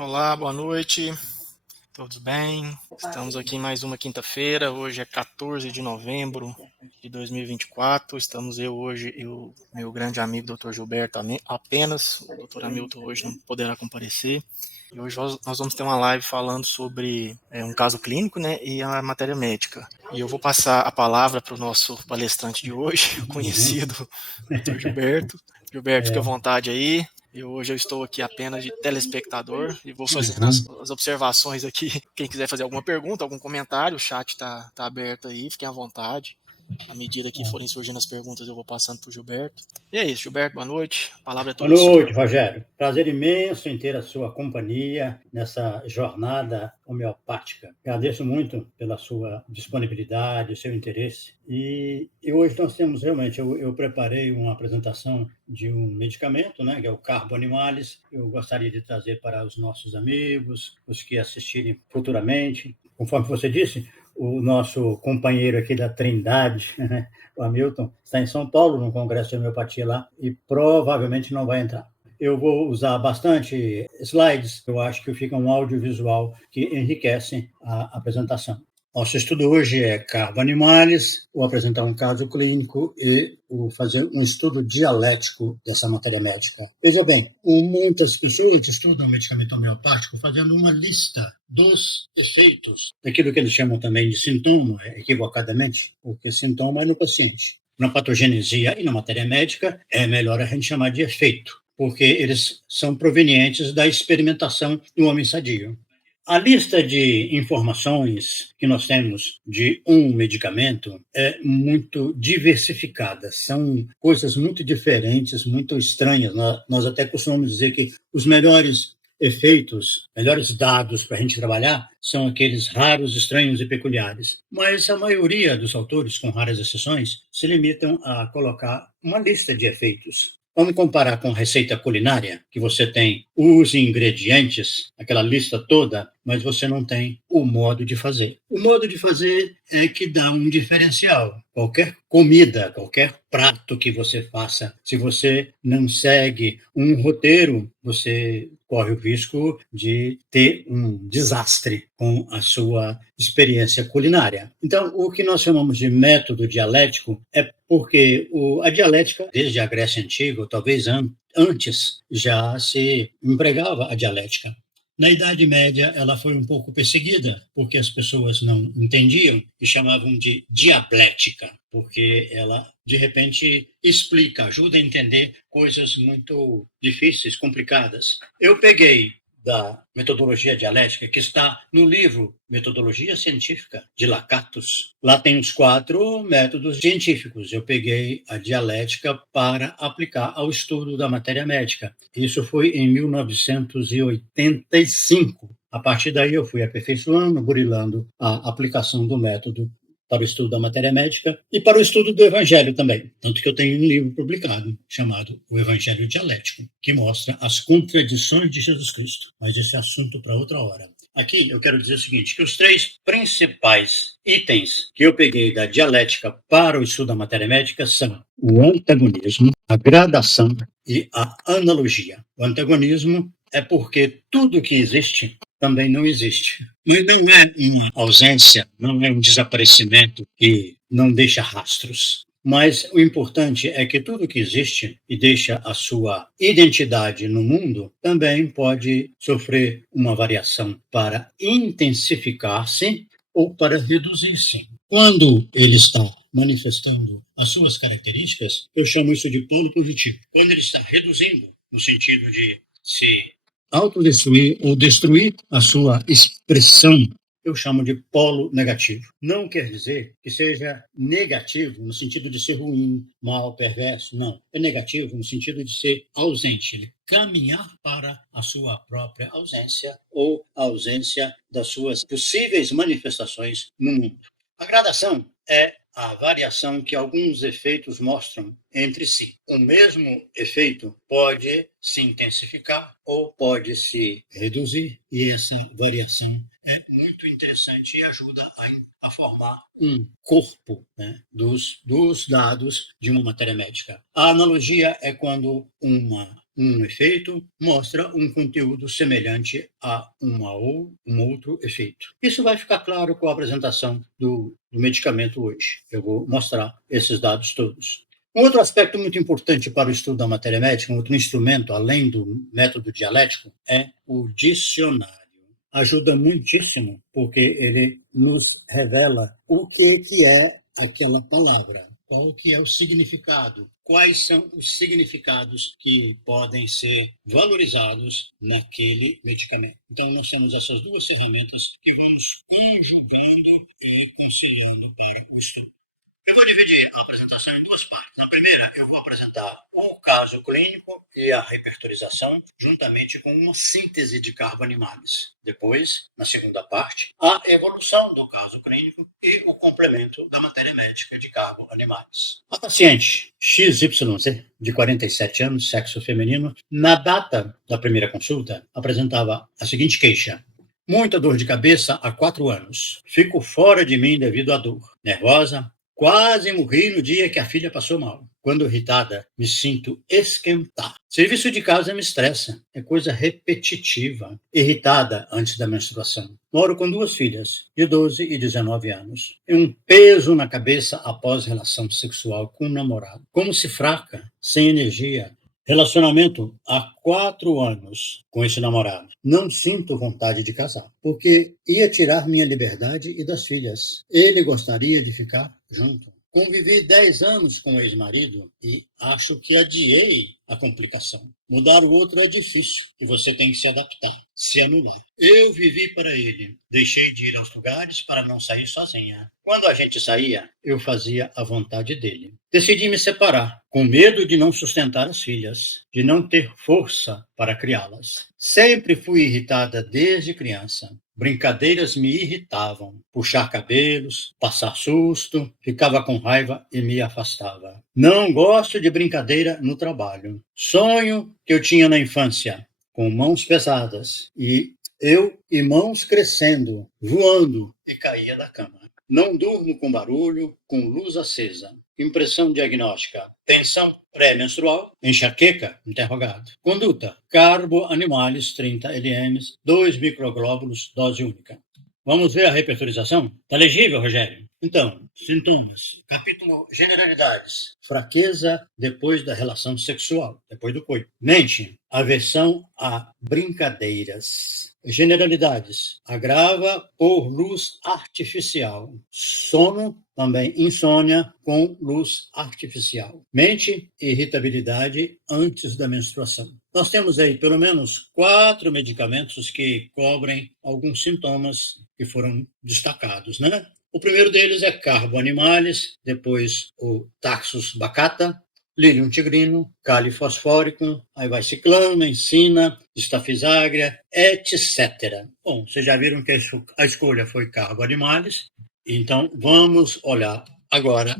Olá, boa noite, todos bem? Estamos aqui em mais uma quinta-feira, hoje é 14 de novembro de 2024, estamos hoje e o meu grande amigo Dr. Gilberto apenas, o Dr. Hamilton hoje não poderá comparecer, e hoje nós vamos ter uma live falando sobre um caso clínico, né, e a matéria médica. E eu vou passar a palavra para o nosso palestrante de hoje, o conhecido Dr. Gilberto. Gilberto, fique à vontade aí. Hoje eu estou aqui apenas de telespectador e vou fazendo as observações aqui. Quem quiser fazer alguma pergunta, algum comentário, o chat está aberto aí, fiquem à vontade. À medida que forem surgindo as perguntas, eu vou passando para o Gilberto. E é isso, Gilberto, boa noite. A palavra é toda sua. Boa noite, Rogério. Prazer imenso em ter a sua companhia nessa jornada homeopática. Agradeço muito pela sua disponibilidade, seu interesse. E hoje nós temos realmente, eu preparei uma apresentação de um medicamento, né, que é o Carbo Animalis. Eu gostaria de trazer para os nossos amigos, os que assistirem futuramente. Conforme você disse, o nosso companheiro aqui da Trindade, o Hamilton, está em São Paulo, no Congresso de Homeopatia lá, e provavelmente não vai entrar. Eu vou usar bastante slides, eu acho que fica um audiovisual que enriquece a apresentação. Nosso estudo hoje é Carbo Animalis, vou apresentar um caso clínico e vou fazer um estudo dialético dessa matéria médica. Veja bem, muitas pessoas estudam medicamento homeopático fazendo uma lista dos efeitos, daquilo que eles chamam também de sintoma, equivocadamente, porque sintoma é no paciente. Na patogenesia e na matéria médica, é melhor a gente chamar de efeito, porque eles são provenientes da experimentação do homem sadio. A lista de informações que nós temos de um medicamento é muito diversificada. São coisas muito diferentes, muito estranhas. Nós até costumamos dizer que os melhores efeitos, melhores dados para a gente trabalhar são aqueles raros, estranhos e peculiares. Mas a maioria dos autores, com raras exceções, se limitam a colocar uma lista de efeitos. Vamos comparar com receita culinária, que você tem os ingredientes, aquela lista toda, mas você não tem o modo de fazer. O modo de fazer é que dá um diferencial. Qualquer comida, qualquer prato que você faça, se você não segue um roteiro, você corre o risco de ter um desastre com a sua experiência culinária. Então, o que nós chamamos de método dialético é porque a dialética, desde a Grécia Antiga, ou talvez antes, já se empregava a dialética. Na Idade Média, ela foi um pouco perseguida, porque as pessoas não entendiam e chamavam de diablética, porque ela, de repente, explica, ajuda a entender coisas muito difíceis, complicadas. Eu peguei da metodologia dialética, que está no livro Metodologia Científica, de Lakatos. Lá tem os 4 métodos científicos. Eu peguei a dialética para aplicar ao estudo da matéria médica. Isso foi em 1985. A partir daí eu fui aperfeiçoando, burilando a aplicação do método para o estudo da matéria médica e para o estudo do Evangelho também. Tanto que eu tenho um livro publicado chamado O Evangelho Dialético, que mostra as contradições de Jesus Cristo. Mas esse é assunto para outra hora. Aqui eu quero dizer o seguinte, que os 3 principais itens que eu peguei da dialética para o estudo da matéria médica são o antagonismo, a gradação e a analogia. O antagonismo é porque tudo que existe também não existe. Mas não é uma ausência, não é um desaparecimento que não deixa rastros. Mas o importante é que tudo que existe e deixa a sua identidade no mundo também pode sofrer uma variação para intensificar-se ou para reduzir-se. Quando ele está manifestando as suas características, eu chamo isso de polo positivo. Quando ele está reduzindo, no sentido de se autodestruir ou destruir a sua expressão, eu chamo de polo negativo. Não quer dizer que seja negativo no sentido de ser ruim, mal, perverso, não. É negativo no sentido de ser ausente, ele caminhar para a sua própria ausência ou a ausência das suas possíveis manifestações no mundo. A gradação é a variação que alguns efeitos mostram entre si. O mesmo efeito pode se intensificar ou pode se reduzir, e essa variação é muito interessante e ajuda a formar um corpo, né, dos dados de uma matéria médica. A analogia é quando uma um efeito, mostra um conteúdo semelhante a um outro efeito. Isso vai ficar claro com a apresentação do medicamento hoje. Eu vou mostrar esses dados todos. Um outro aspecto muito importante para o estudo da matéria médica, um outro instrumento, além do método dialético, é o dicionário. Ajuda muitíssimo, porque ele nos revela o que é aquela palavra, qual que é o significado, quais são os significados que podem ser valorizados naquele medicamento. Então, nós temos essas duas ferramentas que vamos conjugando e conciliando para o estudo. Eu vou dividir a apresentação em duas partes. Na primeira, eu vou apresentar o caso clínico e a repertorização, juntamente com uma síntese de carbo-animales. Depois, na segunda parte, a evolução do caso clínico e o complemento da matéria médica de carbo-animales. A paciente XYZ, de 47 anos, sexo feminino, na data da primeira consulta, apresentava a seguinte queixa: muita dor de cabeça há 4 anos. Fico fora de mim devido à dor. Nervosa. Quase morri no dia que a filha passou mal. Quando irritada, me sinto esquentar. Serviço de casa me estressa. É coisa repetitiva. Irritada antes da menstruação. Moro com 2 filhas, de 12 e 19 anos. E um peso na cabeça após relação sexual com o namorado. Como se fraca, sem energia. Relacionamento há 4 anos com esse namorado. Não sinto vontade de casar, porque ia tirar minha liberdade e das filhas. Ele gostaria de ficar junto. Convivi 10 anos com o ex-marido e acho que adiei a complicação. Mudar o outro é difícil e você tem que se adaptar, se anular. Eu vivi para ele. Deixei de ir aos lugares para não sair sozinha. Quando a gente saía, eu fazia a vontade dele. Decidi me separar, com medo de não sustentar as filhas, de não ter força para criá-las. Sempre fui irritada desde criança. Brincadeiras me irritavam. Puxar cabelos, passar susto, ficava com raiva e me afastava. Não gosto de brincadeira no trabalho. Sonho que eu tinha na infância, com mãos pesadas, e mãos crescendo, voando, e caía da cama. Não durmo com barulho, com luz acesa. Impressão diagnóstica: tensão pré-menstrual, enxaqueca, interrogado. Conduta: carbo-animales 30 lm, 2 microglóbulos, dose única. Vamos ver a repertorização? Tá legível, Rogério? Então, sintomas. Capítulo generalidades. Fraqueza depois da relação sexual, depois do coito. Mente: aversão a brincadeiras. Generalidades: agrava por luz artificial. Sono, também insônia com luz artificial. Mente: irritabilidade antes da menstruação. Nós temos aí pelo menos 4 medicamentos que cobrem alguns sintomas que foram destacados, né? O primeiro deles é carbo-animales, depois o taxus bacata, Lilium tigrino, Kali fosforicum, aí vai ciclama, ensina, estafisagria, etc. Bom, vocês já viram que a escolha foi carbo-animales, então vamos olhar agora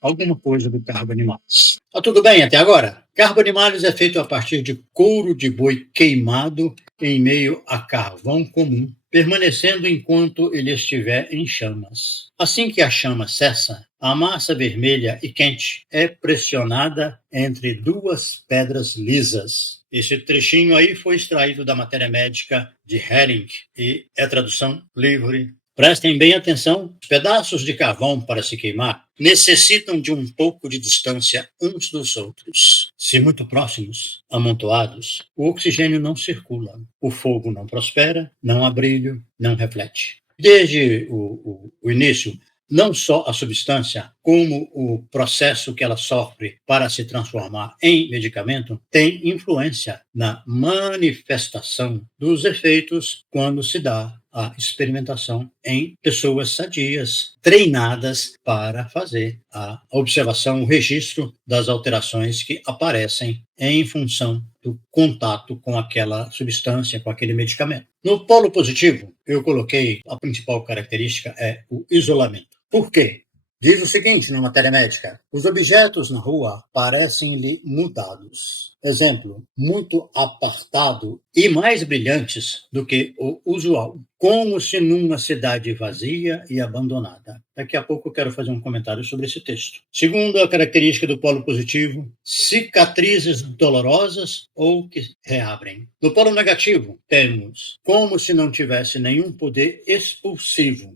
alguma coisa do carbo-animales. Tá tudo bem até agora? Carbo-animales é feito a partir de couro de boi queimado em meio a carvão comum, permanecendo enquanto ele estiver em chamas. Assim que a chama cessa, a massa vermelha e quente é pressionada entre 2 pedras lisas. Esse trechinho aí foi extraído da matéria médica de Hering e é tradução livre. Prestem bem atenção, os pedaços de carvão para se queimar necessitam de um pouco de distância uns dos outros. Se muito próximos, amontoados, o oxigênio não circula, o fogo não prospera, não há brilho, não reflete. Desde o início, não só a substância, como o processo que ela sofre para se transformar em medicamento, tem influência na manifestação dos efeitos quando se dá a experimentação em pessoas sadias, treinadas para fazer a observação, o registro das alterações que aparecem em função do contato com aquela substância, com aquele medicamento. No polo positivo, eu coloquei a principal característica é o isolamento. Por quê? Diz o seguinte na matéria médica: os objetos na rua parecem-lhe mudados. Exemplo, muito apartado e mais brilhantes do que o usual, como se numa cidade vazia e abandonada. Daqui a pouco eu quero fazer um comentário sobre esse texto. Segundo a característica do polo positivo, cicatrizes dolorosas ou que reabrem. No polo negativo, temos como se não tivesse nenhum poder expulsivo,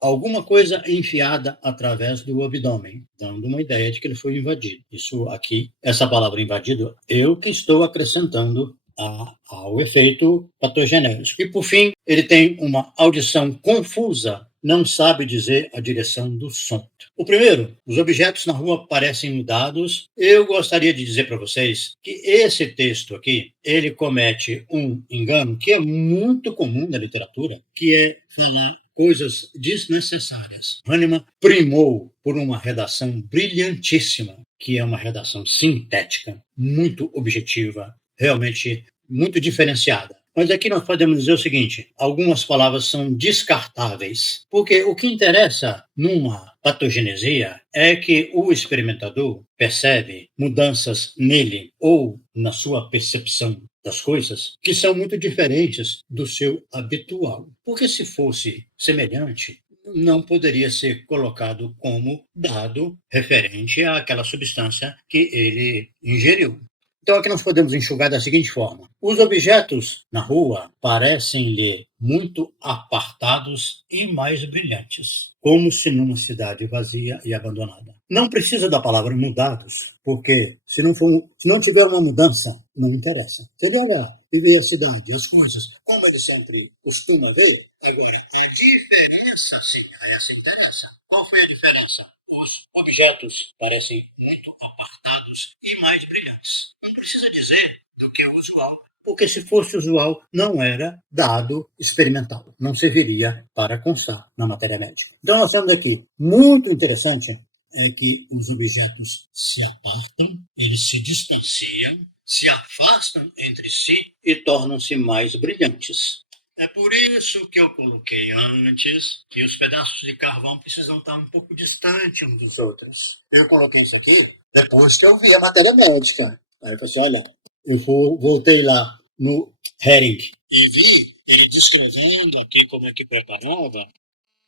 alguma coisa enfiada através do abdômen, dando uma ideia de que ele foi invadido. Isso aqui, essa palavra invadido, eu que estou acrescentando ao efeito patogenético. E, por fim, ele tem uma audição confusa, não sabe dizer a direção do som. O primeiro, os objetos na rua parecem mudados. Eu gostaria de dizer para vocês que esse texto aqui, ele comete um engano que é muito comum na literatura, que é falar coisas desnecessárias. Hahnemann primou por uma redação brilhantíssima, que é uma redação sintética, muito objetiva, realmente muito diferenciada. Mas aqui nós podemos dizer o seguinte: algumas palavras são descartáveis, porque o que interessa numa patogenesia é que o experimentador percebe mudanças nele ou na sua percepção das coisas que são muito diferentes do seu habitual. Porque se fosse semelhante, não poderia ser colocado como dado referente àquela substância que ele ingeriu. Então, aqui nós podemos enxugar da seguinte forma: os objetos na rua parecem-lhe muito apartados e mais brilhantes, como se numa cidade vazia e abandonada. Não precisa da palavra mudados, porque se não tiver uma mudança, não interessa. Se ele olhar e ver a cidade, as coisas, como ele sempre costuma ver, agora, a diferença, sim, essa interessa. Qual foi a diferença? Os objetos parecem muito apartados e mais brilhantes. Não precisa dizer do que é usual, porque se fosse usual, não era dado experimental, não serviria para constar na matéria médica. Então, nós temos aqui, muito interessante, é que os objetos se apartam, eles se distanciam, se afastam entre si e tornam-se mais brilhantes. É por isso que eu coloquei antes que os pedaços de carvão precisam estar um pouco distantes uns dos outros. Eu coloquei isso aqui depois que eu vi a matéria médica. Aí eu falei assim, olha, eu voltei lá no Hering e vi ele descrevendo aqui como é que preparava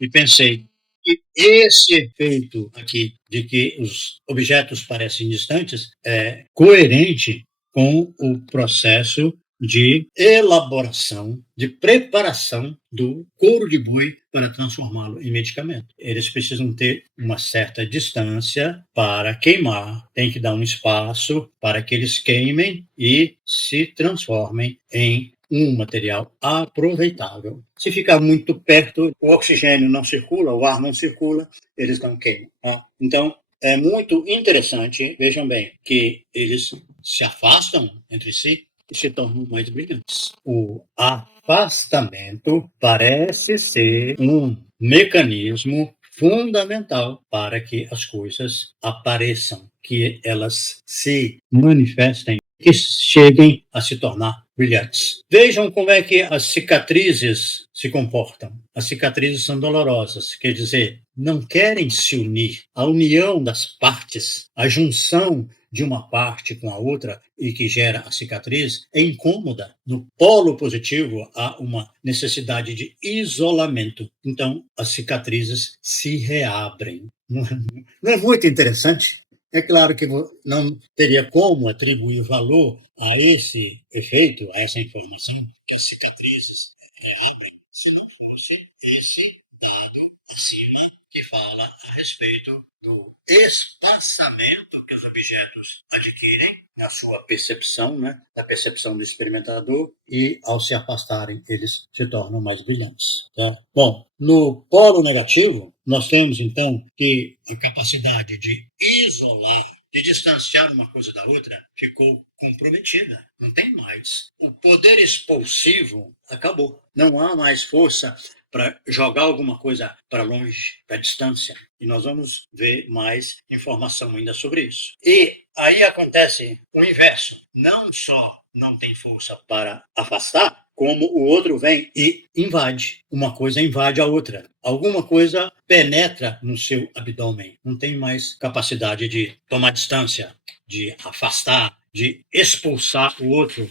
e pensei que esse efeito aqui de que os objetos parecem distantes é coerente com o processo de elaboração, de preparação do couro de boi para transformá-lo em medicamento. Eles precisam ter uma certa distância para queimar, tem que dar um espaço para que eles queimem e se transformem em um material aproveitável. Se ficar muito perto, o oxigênio não circula, o ar não circula, eles não queimam. Tá? Então, é muito interessante, vejam bem, que eles se afastam entre si e se tornam mais brilhantes. O afastamento parece ser um mecanismo fundamental para que as coisas apareçam, que elas se manifestem, que cheguem a se tornar brilhantes. Vejam como é que as cicatrizes se comportam. As cicatrizes são dolorosas, quer dizer, não querem se unir. A união das partes, a junção de uma parte com a outra e que gera a cicatriz é incômoda. No polo positivo há uma necessidade de isolamento. Então, as cicatrizes se reabrem. Não é muito interessante? É claro que não teria como atribuir valor a esse efeito, a essa informação, que cicatrizes reabrem, se não fosse esse dado acima que fala a respeito do espaçamento que os objetos adquirem, a sua percepção, né, a percepção do experimentador, e ao se afastarem, eles se tornam mais brilhantes. Tá? Bom, no polo negativo, nós temos, então, que a capacidade de isolar, de distanciar uma coisa da outra, ficou comprometida. Não tem mais. O poder expulsivo acabou. Não há mais força para jogar alguma coisa para longe, para distância. E nós vamos ver mais informação ainda sobre isso. E aí acontece o inverso. Não só não tem força para afastar, como o outro vem e invade. Uma coisa invade a outra. Alguma coisa penetra no seu abdômen. Não tem mais capacidade de tomar distância, de afastar, de expulsar o outro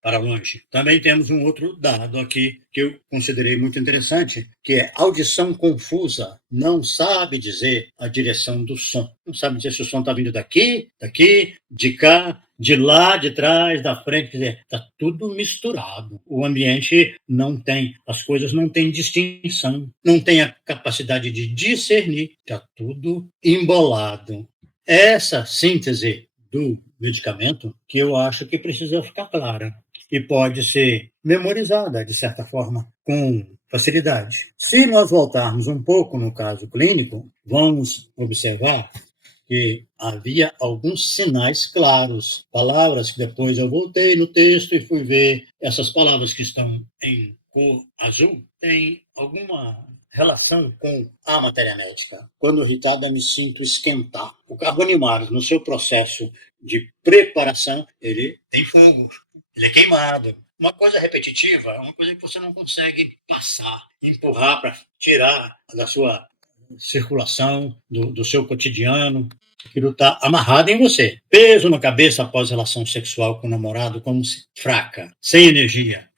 para longe. Também temos um outro dado aqui que eu considerei muito interessante, que é audição confusa. Não sabe dizer a direção do som. Não sabe dizer se o som está vindo daqui, de cá, de lá, de trás, da frente. Quer dizer, está tudo misturado. O ambiente não tem, as coisas não têm distinção, não tem a capacidade de discernir. Está tudo embolado. Essa síntese do medicamento que eu acho que precisa ficar clara e pode ser memorizada, de certa forma, com facilidade. Se nós voltarmos um pouco no caso clínico, vamos observar que havia alguns sinais claros, palavras que depois eu voltei no texto e fui ver essas palavras que estão em cor azul, tem alguma relação com a matéria médica. Quando irritada, me sinto esquentar. O carbonimário, no seu processo de preparação, ele tem fogo, ele é queimado. Uma coisa repetitiva é uma coisa que você não consegue passar, empurrar para tirar da sua circulação, do seu cotidiano. Aquilo está amarrado em você. Peso na cabeça após relação sexual com o namorado, como fraca, sem energia.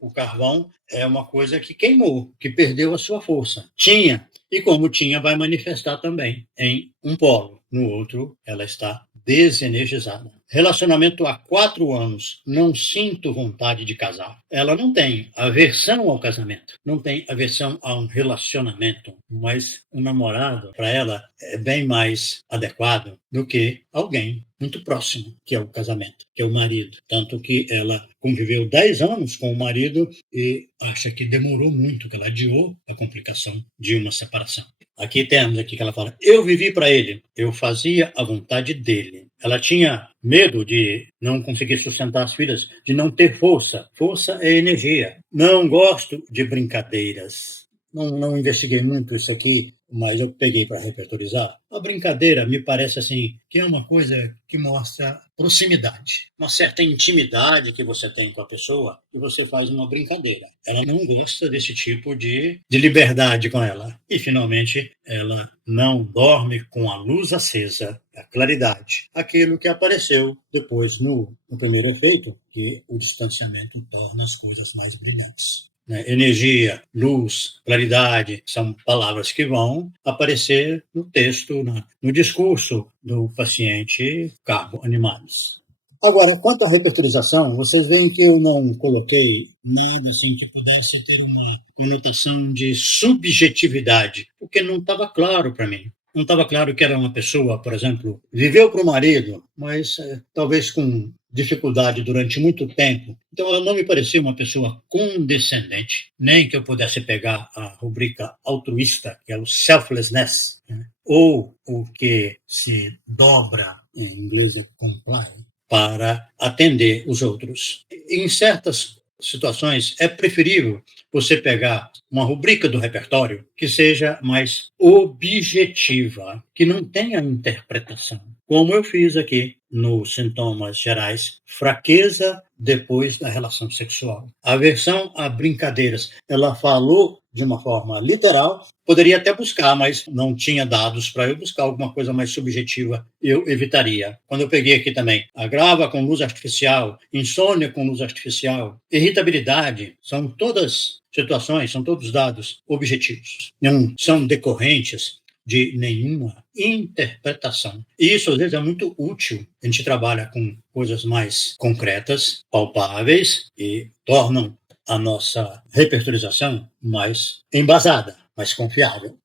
O carvão é uma coisa que queimou, que perdeu a sua força. Tinha, e como tinha, vai manifestar também em um polo. No outro, ela está desenergizada. Relacionamento há 4 anos. Não sinto vontade de casar. Ela não tem aversão ao casamento. Não tem aversão a um relacionamento. Mas um namorado, para ela, é bem mais adequado do que alguém muito próximo, que é o casamento, que é o marido. Tanto que ela conviveu 10 anos com o marido e acha que demorou muito, que ela adiou a complicação de uma separação. Aqui temos aqui que ela fala, eu vivi para ele, eu fazia a vontade dele. Ela tinha medo de não conseguir sustentar as filhas, de não ter força. Força é energia. Não gosto de brincadeiras. Não investiguei muito isso aqui, mas eu peguei para repertorizar. A brincadeira me parece assim que é uma coisa que mostra proximidade, uma certa intimidade que você tem com a pessoa e você faz uma brincadeira. Ela não gosta desse tipo de liberdade com ela. E, finalmente, ela não dorme com a luz acesa, a claridade. Aquilo que apareceu depois no primeiro efeito, que o distanciamento torna as coisas mais brilhantes. Energia, luz, claridade, são palavras que vão aparecer no texto, no discurso do paciente carbo-animados. Agora, quanto à repertorização, vocês veem que eu não coloquei nada assim que pudesse ter uma conotação de subjetividade, porque não estava claro para mim. Não estava claro que era uma pessoa, por exemplo, viveu para o marido, mas talvez com dificuldade durante muito tempo. Então, ela não me parecia uma pessoa condescendente, nem que eu pudesse pegar a rubrica altruísta, que é o selflessness, ou o que se dobra, em inglês, comply, para atender os outros. Em certas situações, é preferível você pegar uma rubrica do repertório que seja mais objetiva, que não tenha interpretação. Como eu fiz aqui nos sintomas gerais, fraqueza depois da relação sexual. Aversão a brincadeiras. Ela falou de uma forma literal, poderia até buscar, mas não tinha dados para eu buscar alguma coisa mais subjetiva, eu evitaria. Quando eu peguei aqui também, agrava com luz artificial, insônia com luz artificial, irritabilidade, são todas situações, são todos dados objetivos. Não são decorrentes de nenhuma interpretação. E isso, às vezes, é muito útil. A gente trabalha com coisas mais concretas, palpáveis, e tornam a nossa repertorização mais embasada, mais confiável.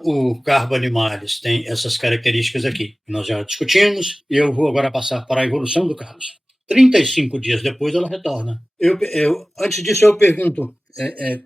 O Carbo-Animalis tem essas características aqui, que nós já discutimos, e eu vou agora passar para a evolução do caso. 35 dias depois, ela retorna. Antes disso, eu pergunto,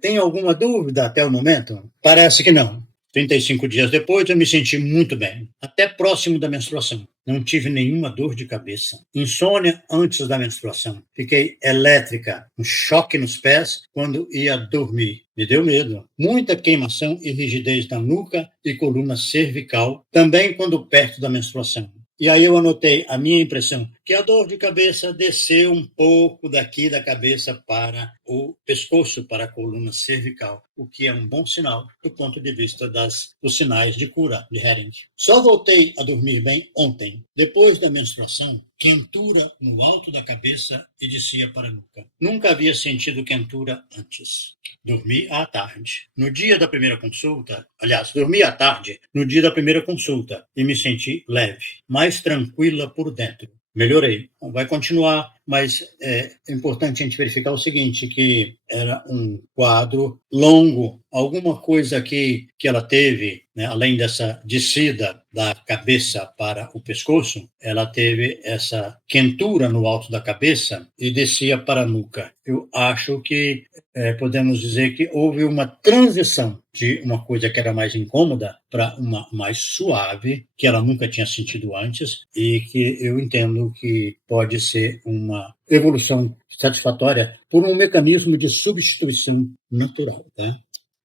tem alguma dúvida até o momento? Parece que não. 35 dias depois, eu me senti muito bem, até próximo da menstruação. Não tive nenhuma dor de cabeça. Insônia antes da menstruação. Fiquei elétrica, um choque nos pés quando ia dormir. Me deu medo. Muita queimação e rigidez na nuca e coluna cervical, também quando perto da menstruação. E aí eu anotei a minha impressão, que a dor de cabeça desceu um pouco daqui da cabeça para o pescoço para a coluna cervical, o que é um bom sinal do ponto de vista dos sinais de cura de Hering. Só voltei a dormir bem ontem. Depois da menstruação, quentura no alto da cabeça e descia para a nuca. Nunca havia sentido quentura antes. Dormi à tarde. No dia da primeira consulta, dormi à tarde no dia da primeira consulta e me senti leve, mais tranquila por dentro. Melhorei. Vai continuar, mas é importante a gente verificar o seguinte, que era um quadro longo, alguma coisa aqui que ela teve, né, além dessa descida da cabeça para o pescoço, ela teve essa quentura no alto da cabeça e descia para a nuca. Eu acho que podemos dizer que houve uma transição de uma coisa que era mais incômoda para uma mais suave, que ela nunca tinha sentido antes, e que eu entendo que pode ser uma evolução satisfatória por um mecanismo de substituição natural. Tá?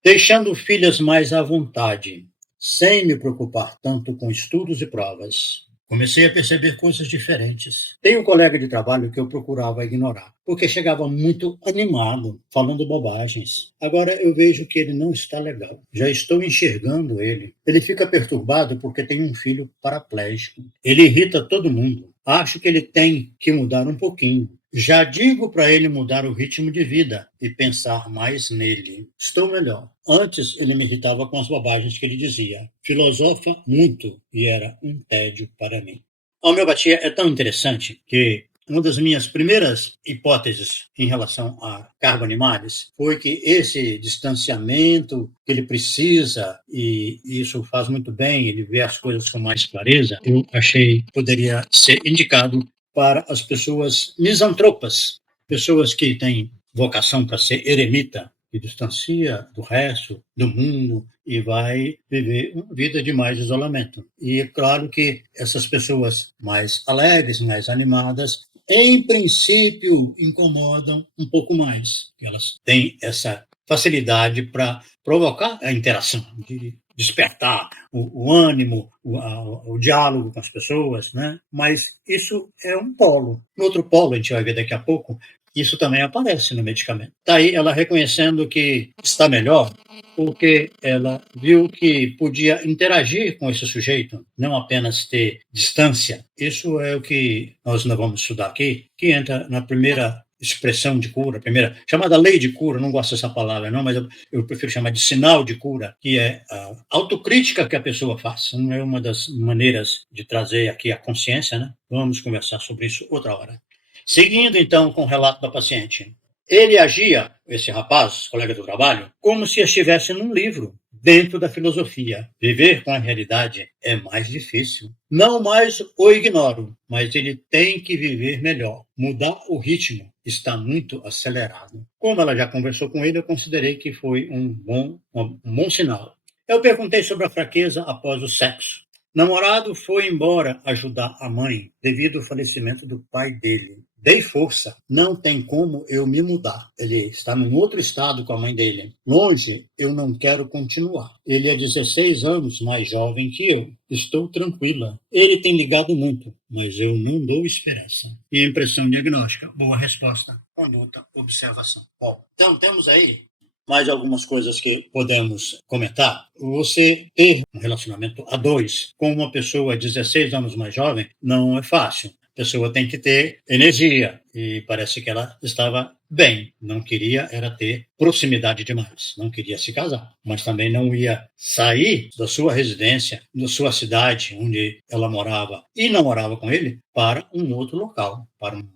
Deixando filhas mais à vontade, sem me preocupar tanto com estudos e provas. Comecei a perceber coisas diferentes. Tem um colega de trabalho que eu procurava ignorar, porque chegava muito animado, falando bobagens. Agora eu vejo que ele não está legal. Já estou enxergando ele. Ele fica perturbado porque tem um filho paraplégico. Ele irrita todo mundo. Acho que ele tem que mudar um pouquinho. Já digo para ele mudar o ritmo de vida e pensar mais nele. Estou melhor. Antes, ele me irritava com as bobagens que ele dizia. Filosofa muito e era um tédio para mim. A homeopatia é tão interessante que uma das minhas primeiras hipóteses em relação a carbo-animales foi que esse distanciamento que ele precisa, e isso faz muito bem, ele vê as coisas com mais clareza, eu achei que poderia ser indicado para as pessoas misantropas, pessoas que têm vocação para ser eremita, que distancia do resto do mundo e vai viver uma vida de mais isolamento. E é claro que essas pessoas mais alegres, mais animadas, em princípio, incomodam um pouco mais. Elas têm essa facilidade para provocar a interação, de despertar o ânimo, o diálogo com as pessoas, né? Mas isso é um polo. No outro polo, a gente vai ver daqui a pouco, isso também aparece no medicamento. Daí ela reconhecendo que está melhor, porque ela viu que podia interagir com esse sujeito, não apenas ter distância. Isso é o que nós ainda vamos estudar aqui, que entra na primeira expressão de cura, primeira chamada lei de cura, não gosto dessa palavra não, mas eu prefiro chamar de sinal de cura, que é a autocrítica que a pessoa faz. Não é uma das maneiras de trazer aqui a consciência, né? Vamos conversar sobre isso outra hora. Seguindo, então, com o relato da paciente. Ele agia, esse rapaz, colega do trabalho, como se estivesse num livro, dentro da filosofia. Viver com a realidade é mais difícil. Não mais o ignoro, mas ele tem que viver melhor. Mudar o ritmo está muito acelerado. Como ela já conversou com ele, eu considerei que foi um bom sinal. Eu perguntei sobre a fraqueza após o sexo. Namorado foi embora ajudar a mãe devido ao falecimento do pai dele. Dei força, não tem como eu me mudar. Ele está num outro estado com a mãe dele. Longe, eu não quero continuar. Ele é 16 anos mais jovem que eu. Estou tranquila. Ele tem ligado muito, mas eu não dou esperança. E impressão diagnóstica, boa resposta. Conduta, observação. Bom, então temos aí mais algumas coisas que podemos comentar. Você ter um relacionamento a dois com uma pessoa 16 anos mais jovem não é fácil. A pessoa tem que ter energia e parece que ela estava bem. Não queria era ter proximidade demais. Não queria se casar, mas também não ia sair da sua residência, da sua cidade onde ela morava e não morava com ele para um outro local, para um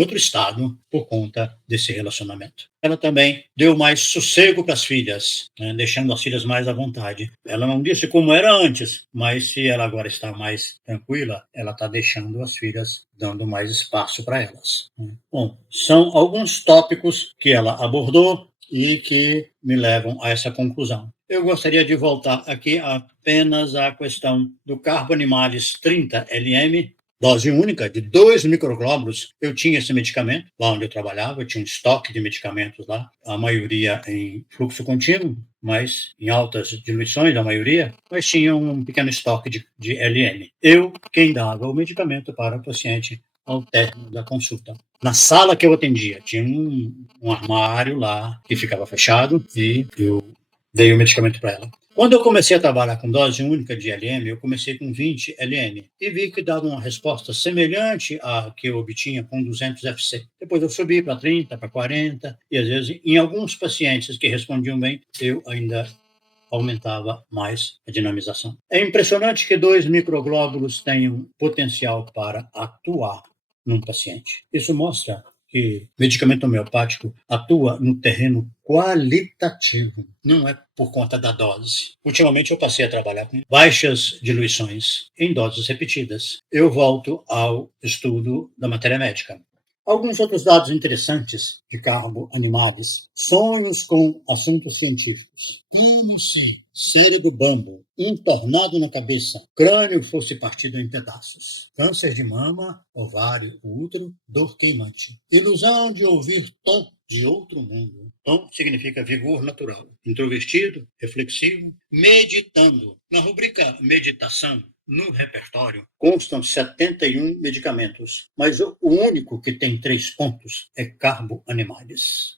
outro estado por conta desse relacionamento. Ela também deu mais sossego para as filhas, né, deixando as filhas mais à vontade. Ela não disse como era antes, mas se ela agora está mais tranquila, ela está deixando as filhas, dando mais espaço para elas. Bom, são alguns tópicos que ela abordou e que me levam a essa conclusão. Eu gostaria de voltar aqui apenas à questão do carbo-animales 30 LM, dose única de 2 microglóbulos. Eu tinha esse medicamento lá onde eu trabalhava, eu tinha um estoque de medicamentos lá, a maioria em fluxo contínuo, mas em altas diluições, a maioria, mas tinha um pequeno estoque de LN. Quem dava o medicamento para o paciente ao término da consulta. Na sala que eu atendia, tinha um armário lá que ficava fechado e eu dei o medicamento para ela. Quando eu comecei a trabalhar com dose única de LM, eu comecei com 20 LM e vi que dava uma resposta semelhante à que eu obtinha com 200 FC. Depois eu subi para 30, para 40 e, às vezes, em alguns pacientes que respondiam bem, eu ainda aumentava mais a dinamização. É impressionante que 2 microglóbulos tenham potencial para atuar num paciente. Isso mostra que medicamento homeopático atua no terreno qualitativo, não é por conta da dose. Ultimamente eu passei a trabalhar com baixas diluições em doses repetidas. Eu volto ao estudo da matéria médica. Alguns outros dados interessantes de cargo animais. Sonhos com assuntos científicos. Como se cérebro bambo, um tornado na cabeça, crânio fosse partido em pedaços. Câncer de mama, ovário, útero, dor queimante. Ilusão de ouvir tom de outro mundo. Tom significa vigor natural. Introvertido, reflexivo, meditando. Na rubrica meditação, no repertório constam 71 medicamentos, mas o único que tem 3 pontos é carbo animalis.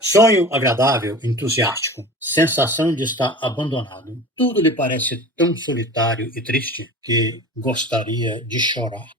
Sonho agradável, entusiástico, sensação de estar abandonado. Tudo lhe parece tão solitário e triste que gostaria de chorar.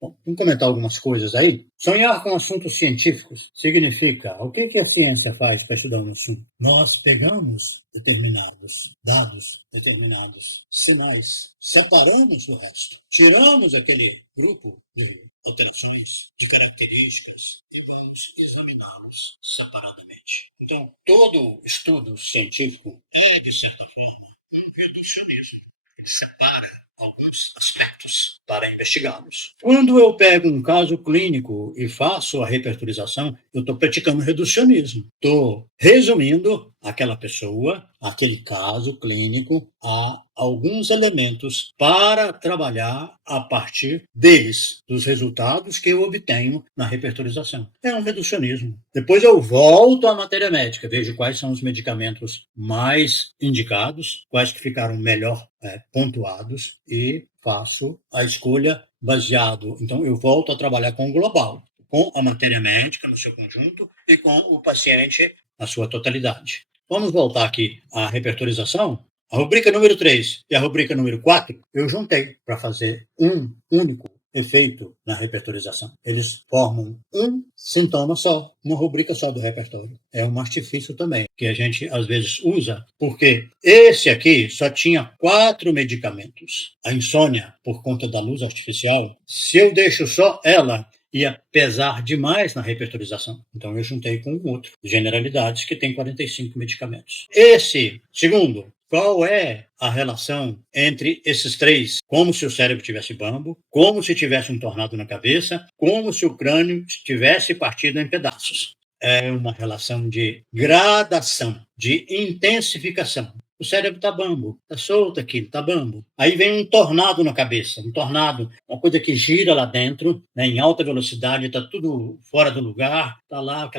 Bom, vamos comentar algumas coisas aí. Sonhar com assuntos científicos significa o que a ciência faz para estudar um assunto? Nós pegamos determinados dados, determinados sinais, separamos do resto, tiramos aquele grupo de alterações, de características e vamos examiná-los separadamente. Então, todo estudo científico é, de certa forma, um reducionismo. Ele separa alguns aspectos para investigá-los. Quando eu pego um caso clínico e faço a repertorização, eu estou praticando reducionismo. Estou resumindo aquela pessoa, aquele caso clínico, a alguns elementos para trabalhar a partir deles, dos resultados que eu obtenho na repertorização. É um reducionismo. Depois eu volto à matéria médica, vejo quais são os medicamentos mais indicados, quais que ficaram melhor pontuados e faço a escolha baseado. Então, eu volto a trabalhar com o global, com a matéria médica no seu conjunto e com o paciente na sua totalidade. Vamos voltar aqui à repertorização. A rubrica número 3 e a rubrica número 4 eu juntei para fazer um único efeito na repertorização. Eles formam um sintoma só, uma rubrica só do repertório. É um artifício também, que a gente às vezes usa, porque esse aqui só tinha 4 medicamentos. A insônia, por conta da luz artificial, se eu deixo só ela, ia pesar demais na repertorização. Então, eu juntei com um outro, generalidades, que tem 45 medicamentos. Esse, segundo, qual é a relação entre esses 3? Como se o cérebro tivesse bambo, como se tivesse um tornado na cabeça, como se o crânio tivesse partido em pedaços. É uma relação de gradação, de intensificação. O cérebro está bambo, está solto aqui, está bambo. Aí vem um tornado na cabeça, um tornado, uma coisa que gira lá dentro, né, em alta velocidade, está tudo fora do lugar, está lá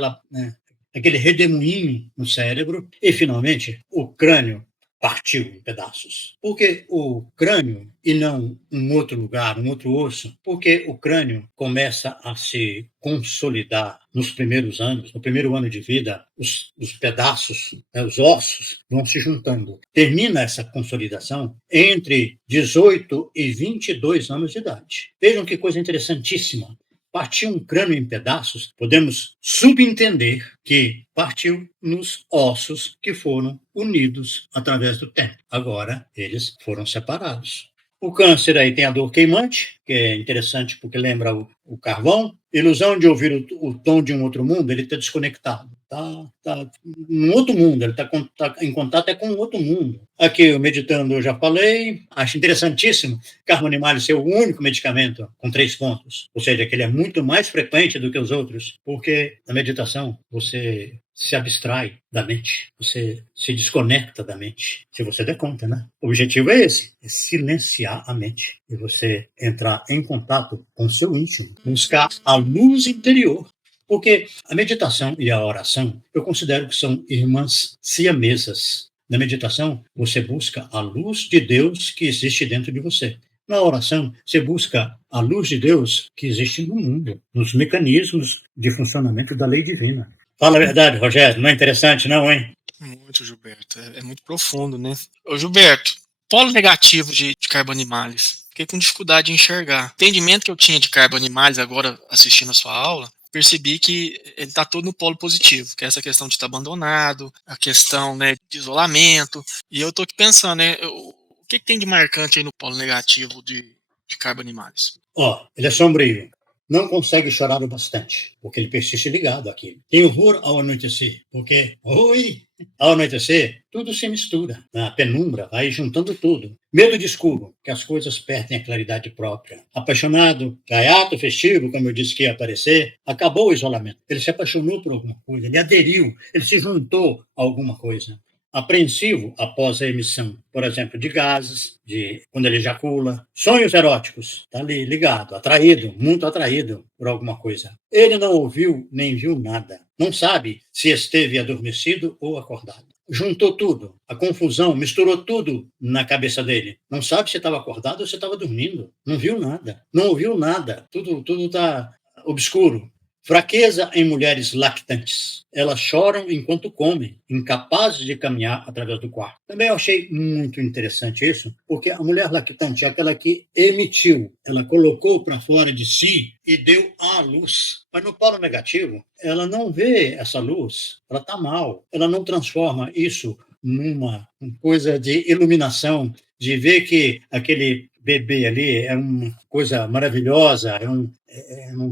aquele redemoinho no cérebro. E, finalmente, o crânio partiu em pedaços. Por que o crânio e não um outro lugar, um outro osso? Porque o crânio começa a se consolidar nos primeiros anos, no primeiro ano de vida, os pedaços, os ossos vão se juntando. Termina essa consolidação entre 18 e 22 anos de idade. Vejam que coisa interessantíssima. Partiu um crânio em pedaços, podemos subentender que partiu nos ossos que foram unidos através do tempo. Agora, eles foram separados. O câncer aí tem a dor queimante, que é interessante porque lembra o carvão. Ilusão de ouvir o tom de um outro mundo, ele está desconectado. Está num outro mundo, ele está em contato com um outro mundo. Aqui, o meditando, eu já falei. Acho interessantíssimo carbo animalis ser o único medicamento com 3 pontos. Ou seja, que ele é muito mais frequente do que os outros, porque na meditação você se abstrai da mente, você se desconecta da mente, se você der conta, né? O objetivo é esse, é silenciar a mente e você entrar em contato com o seu íntimo, buscar a luz interior. Porque a meditação e a oração, eu considero que são irmãs siamesas. Na meditação, você busca a luz de Deus que existe dentro de você. Na oração, você busca a luz de Deus que existe no mundo, nos mecanismos de funcionamento da lei divina. Fala a verdade, Rogério, não é interessante não, hein? Muito, Gilberto. É muito profundo, né? Ô, Gilberto, polo negativo de Carbonimales. Fiquei com dificuldade de enxergar. O entendimento que eu tinha de Carbonimales agora assistindo a sua aula, percebi que ele está todo no polo positivo, que é essa questão de estar abandonado, a questão, né, de isolamento. E eu tô aqui pensando, né, o que tem de marcante aí no polo negativo de Carbonimales? Ele é sombrio. Não consegue chorar o bastante, porque ele persiste ligado àquilo. Tem horror ao anoitecer, porque, ao anoitecer, tudo se mistura. Na penumbra, vai juntando tudo. Medo de escuro, que as coisas perdem a claridade própria. Apaixonado, gaiato, festivo, como eu disse que ia aparecer, acabou o isolamento. Ele se apaixonou por alguma coisa, ele aderiu, ele se juntou a alguma coisa. Apreensivo após a emissão, por exemplo, de gases, quando ele ejacula. Sonhos eróticos, está ali ligado, atraído, muito atraído por alguma coisa. Ele não ouviu nem viu nada. Não sabe se esteve adormecido ou acordado. Juntou tudo, a confusão, misturou tudo na cabeça dele. Não sabe se estava acordado ou se estava dormindo. Não viu nada, não ouviu nada. Tudo está obscuro. Fraqueza em mulheres lactantes. Elas choram enquanto comem, incapazes de caminhar através do quarto. Também eu achei muito interessante isso, porque a mulher lactante é aquela que emitiu, ela colocou para fora de si e deu à luz. Mas no polo negativo, ela não vê essa luz, ela está mal. Ela não transforma isso numa coisa de iluminação, de ver que aquele bebê ali é uma coisa maravilhosa, é um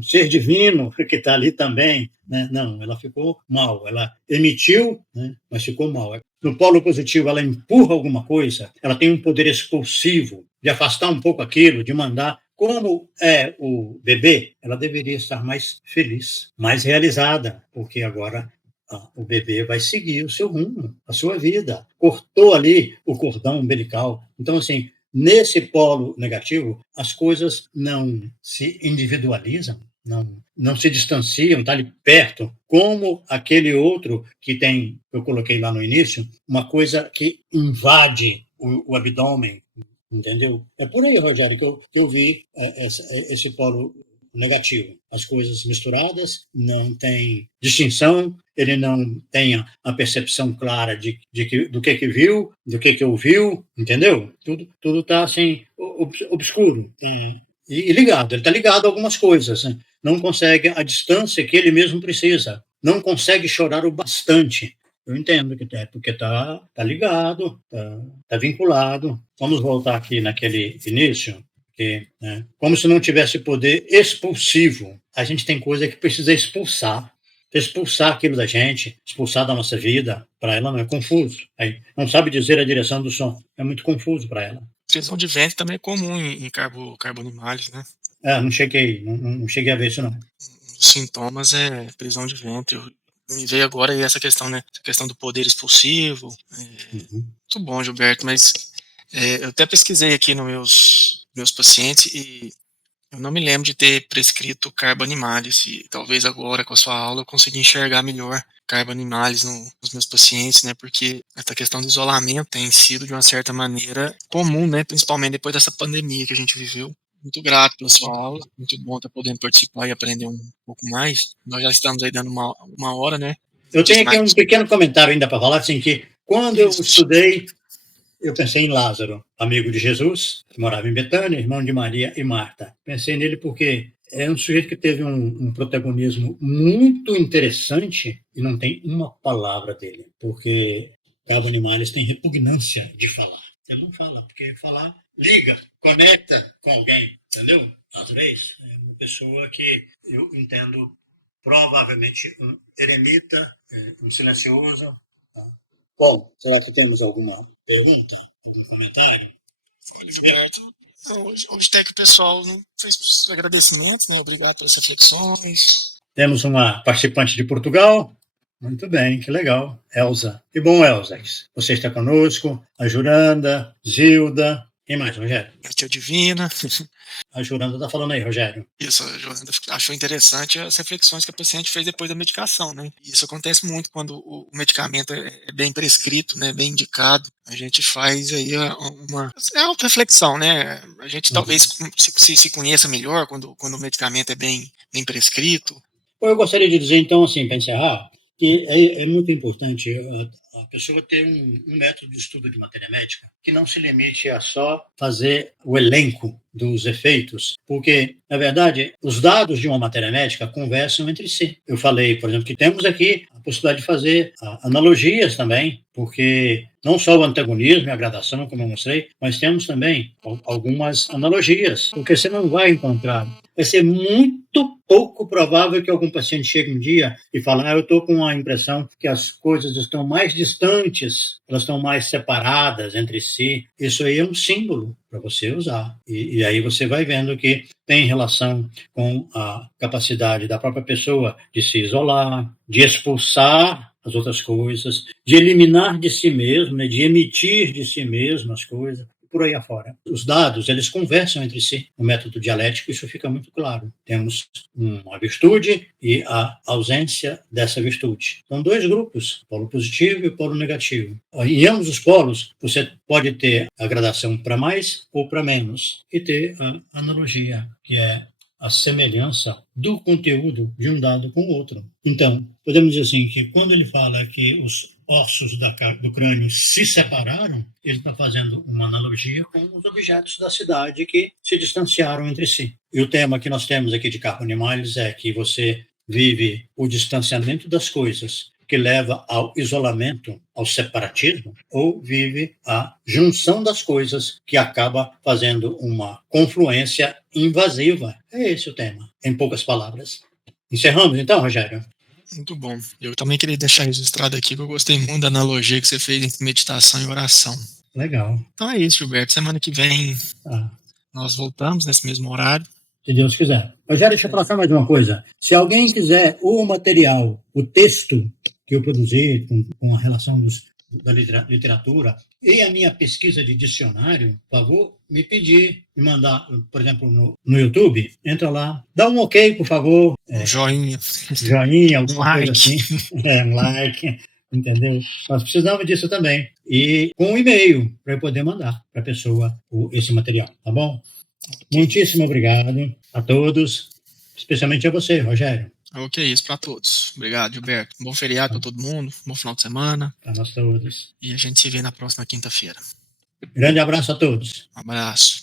ser divino que está ali também. Né? Não, ela ficou mal. Ela emitiu, né? Mas ficou mal. No polo positivo, ela empurra alguma coisa, ela tem um poder expulsivo de afastar um pouco aquilo, de mandar. Como é o bebê, ela deveria estar mais feliz, mais realizada, porque agora o bebê vai seguir o seu rumo, a sua vida. Cortou ali o cordão umbilical. Então, assim, nesse polo negativo, as coisas não se individualizam, não se distanciam, está ali perto, como aquele outro que tem, eu coloquei lá no início, uma coisa que invade o abdômen, entendeu? É por aí, Rogério, que eu vi esse polo negativo. As coisas misturadas, não tem distinção, ele não tem a percepção clara do que viu, do que ouviu, entendeu? Tudo está assim, obscuro. E ligado, ele está ligado a algumas coisas. Né? Não consegue a distância que ele mesmo precisa. Não consegue chorar o bastante. Eu entendo que é, porque tá ligado, tá vinculado. Vamos voltar aqui naquele início, que, né, como se não tivesse poder expulsivo. A gente tem coisa que precisa expulsar aquilo da gente, expulsar da nossa vida. Para ela não é confuso. Aí, não sabe dizer a direção do som. É muito confuso para ela. Prisão de ventre também é comum em Carbonimales, né? Não cheguei a ver isso, não. Os sintomas é prisão de ventre. Me veio agora aí essa questão, né? Essa questão do poder expulsivo. Muito bom, Gilberto, mas eu até pesquisei aqui nos meus pacientes e eu não me lembro de ter prescrito Carbonimales, e talvez agora com a sua aula eu consiga enxergar melhor Carbonimales nos meus pacientes, né? Porque essa questão do isolamento tem sido de uma certa maneira comum, né? Principalmente depois dessa pandemia que a gente viveu. Muito grato pela sua aula, muito bom estar podendo participar e aprender um pouco mais. Nós já estamos aí dando uma hora, né? Eu tenho aqui um pequeno comentário ainda para falar, assim, que quando eu estudei, eu pensei em Lázaro, amigo de Jesus, que morava em Betânia, irmão de Maria e Marta. Pensei nele porque é um sujeito que teve um protagonismo muito interessante e não tem uma palavra dele, porque Carbonimales tem repugnância de falar. Ele não fala, porque falar liga, conecta com alguém, entendeu? Às vezes, é uma pessoa que eu entendo provavelmente um eremita, um silencioso. Tá? Bom, será que temos alguma pergunta, algum comentário? Olha, Gilberto, hoje está aqui o pessoal fez agradecimentos, né? Obrigado pelas reflexões. Temos uma participante de Portugal. Muito bem, que legal. Elza. Que bom, Elza. Você está conosco. A Juranda, Zilda, Quem mais, Rogério? A tia Divina. A Juranda está falando aí, Rogério. Isso, a Joana achou interessante as reflexões que a paciente fez depois da medicação, né? Isso acontece muito quando o medicamento é bem prescrito, né? Bem indicado. A gente faz aí uma auto-reflexão, né? A gente talvez se conheça melhor quando o medicamento é bem prescrito. Eu gostaria de dizer, então, assim, para encerrar, que é muito importante a pessoa ter um método de estudo de matéria médica que não se limite a só fazer o elenco dos efeitos, porque, na verdade, os dados de uma matéria médica conversam entre si. Eu falei, por exemplo, que temos aqui a possibilidade de fazer analogias também, porque não só o antagonismo e a gradação, como eu mostrei, mas temos também algumas analogias, porque você não vai encontrar. Vai ser muito pouco provável que algum paciente chegue um dia e fale, eu estou com a impressão que as coisas estão mais distantes, elas estão mais separadas entre si. Isso aí é um símbolo para você usar. E aí você vai vendo que tem relação com a capacidade da própria pessoa de se isolar, de expulsar as outras coisas, de eliminar de si mesmo, né, de emitir de si mesmo as coisas, por aí afora. Os dados, eles conversam entre si. No método dialético, isso fica muito claro. Temos uma virtude e a ausência dessa virtude. São dois grupos, polo positivo e polo negativo. Em ambos os polos, você pode ter a gradação para mais ou para menos, e ter a analogia, que é a semelhança do conteúdo de um dado com o outro. Então, podemos dizer assim, que quando ele fala que os ossos do crânio se separaram, ele está fazendo uma analogia com os objetos da cidade que se distanciaram entre si. E o tema que nós temos aqui de Carpo Animalis é que você vive o distanciamento das coisas, que leva ao isolamento, ao separatismo, ou vive a junção das coisas, que acaba fazendo uma confluência invasiva. É esse o tema, em poucas palavras. Encerramos então, Rogério? Muito bom. Eu também queria deixar registrado aqui que eu gostei muito da analogia que você fez entre meditação e oração. Legal. Então é isso, Gilberto. Semana que vem nós voltamos nesse mesmo horário. Se Deus quiser. Rogério, deixa eu falar só mais uma coisa. Se alguém quiser o material, o texto que eu produzi com a relação da literatura e a minha pesquisa de dicionário, por favor, me pedir, me mandar, por exemplo, no YouTube, entra lá, dá um ok, por favor. Um joinha. Joinha, alguma like. coisa assim. Um like, entendeu? Nós precisamos disso também. E com um e-mail, para eu poder mandar para a pessoa esse material, tá bom? Muitíssimo obrigado a todos, especialmente a você, Rogério. Ok, isso para todos. Obrigado, Gilberto. Bom feriado para todo mundo, bom final de semana. Para nós todos. E a gente se vê na próxima quinta-feira. Grande abraço a todos. Um abraço.